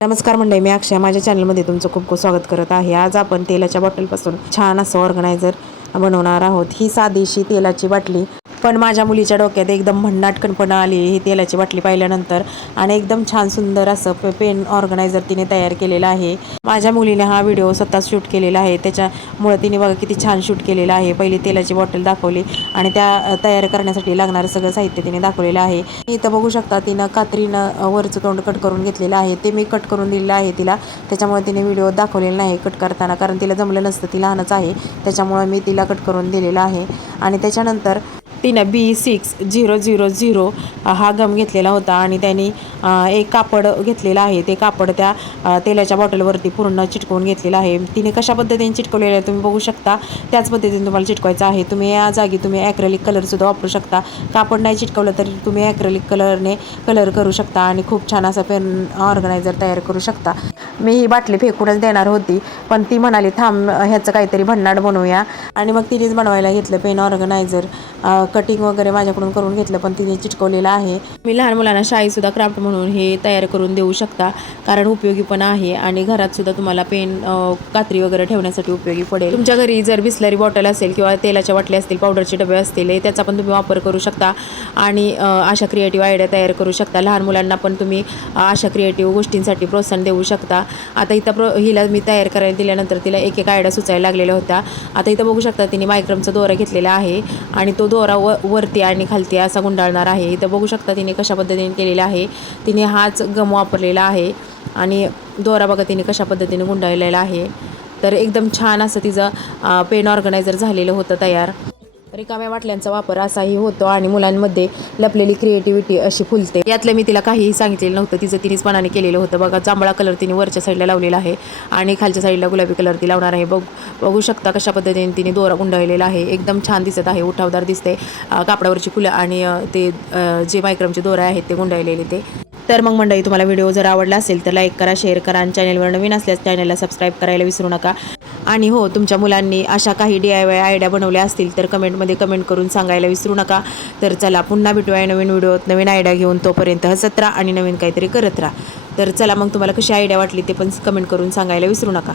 नमस्कार मंडळी मी अक्षय. माझ्या चॅनलमध्ये तुमचं खूप खूप स्वागत करत आहे. आज आपण तेलाच्या बॉटलपासून छान असं ऑर्गनायझर बनवणार आहोत. ही साधीशी तेलाची बाटली पण माझ्या मुलीच्या डोक्यात एकदम भन्नाटकणपणा आली ही तेलाची बाटली पाहिल्यानंतर. आणि एकदम छान सुंदर असं पे पेन ऑर्गनायझर तिने तयार केलेला आहे. माझ्या मुलीने हा व्हिडिओ स्वतः शूट केलेला आहे. त्याच्यामुळे तिने बघा किती छान शूट केलेला आहे. पहिली तेलाची बॉटल दाखवली आणि त्या तयार करण्यासाठी लागणारं सगळं साहित्य तिने दाखवलेलं आहे. इथं बघू शकता तिनं कात्रीनं वरचं तोंड कट करून घेतलेलं आहे. ते मी कट करून दिलेलं आहे तिला. त्याच्यामुळे तिने व्हिडिओ दाखवलेला नाही कट करताना. कारण तिला जमलं नसतं ती लहानच आहे. त्याच्यामुळे मी तिला कट करून दिलेलं आहे. आणि त्याच्यानंतर तिनं B six zero zero zero हा गम घेतलेला होता आणि त्यांनी एक कापड घेतलेलं आहे. ते कापड त्या तेलाच्या बॉटलवरती पूर्ण चिटकवून घेतलेलं आहे. तिने कशा पद्धतीने चिटकवलेलं आहे तुम्ही बघू शकता. त्याच पद्धतीने तुम्हाला चिटकवायचं आहे. तुम्ही या जागी तुम्ही ॲक्रेलिक कलरसुद्धा वापरू शकता. कापड नाही चिटकवलं तरी तुम्ही ॲक्रेलिक कलरने कलर करू शकता आणि खूप छान असं पेन ऑर्गनायझर तयार करू शकता. मी ही बाटली फेकूनच देणार होती. पण ती म्हणाली थांब ह्याचं काहीतरी भन्नाट बनवूया. आणि मग तिनेच बनवायला घेतलं पेन ऑर्गनायझर. कटिंग वगैरे माझ्याकडून करून घेतलं पण तिने चिटकवलेलं आहे. मी लहान मुलांना शाळेतसुद्धा क्राफ्ट म्हणून हे तयार करून देऊ शकता कारण उपयोगी पण आहे आणि घरातसुद्धा तुम्हाला पेन कात्री वगैरे ठेवण्यासाठी उपयोगी पडेल. तुमच्या घरी जर बिस्लरी बॉटल असेल किंवा तेलाच्या बाटल्या असतील पावडरचे डबे असतील हे त्याचा पण तुम्ही वापर करू शकता आणि अशा क्रिएटिव्ह आयडिया तयार करू शकता. लहान मुलांना पण तुम्ही अशा क्रिएटिव्ह गोष्टींसाठी प्रोत्साहन देऊ शकता. आता इथं प्र हिला मी तयार करायला दिल्यानंतर तिला एक एक आयड्या सुचायला लागलेल्या होत्या. आता इथं बघू शकता तिने मायक्रमचा दोरा घेतलेला आहे आणि तो दोरा व वरती आणि खालती असा गुंडाळणार आहे. इथं बघू शकता तिने कशा पद्धतीने केलेला आहे. तिने हाच गम वापरलेला आहे आणि दोरा बघा तिने कशा पद्धतीने गुंडाळलेला आहे. तर एकदम छान असं तिचं पेन ऑर्गनायझर झालेलं होतं तयार. रिकाम्या वाटल्यांचा वापर असाही होतो आणि मुलांमध्ये लपलेली क्रिएटिव्हिटी अशी फुलते. यातलं मी तिला काहीही सांगितलेलं नव्हतं. तिचं तिनेच मनाने केलेलं होतं. बघा जांभळा कलर तिने वरच्या साईडला लावलेला आहे आणि खालच्या साईडला गुलाबी कलर ती लावणार आहे. बघ बघू शकता कशा पद्धतीने तिने दोरा गुंडाळलेला आहे. एकदम छान दिसत आहे. उठावदार दिसते. कापडावरची फुलं आणि ते जे मायक्रमचे दोरा आहेत ते गुंडाळलेले ते. तर मग मंडळी तुम्हाला व्हिडिओ जर आवडला असेल तर लाईक करा शेअर करा आणि चॅनलवर नवीन असल्यास चॅनलला सबस्क्राईब करायला विसरू नका. आणि हो तुमच्या मुलांनी अशा काही डी आय वाय आयडिया बनवल्या असतील तर कमेंटमध्ये कमेंट करून सांगायला विसरू नका. तर चला पुन्हा भेटूया नवीन व्हिडिओत. नवीन आयडिया घेऊन तोपर्यंत हसत राहा आणि नवीन काहीतरी करत राहा. तर चला मग तुम्हाला कशी आयडिया वाटली ते पण कमेंट करून सांगायला विसरू नका.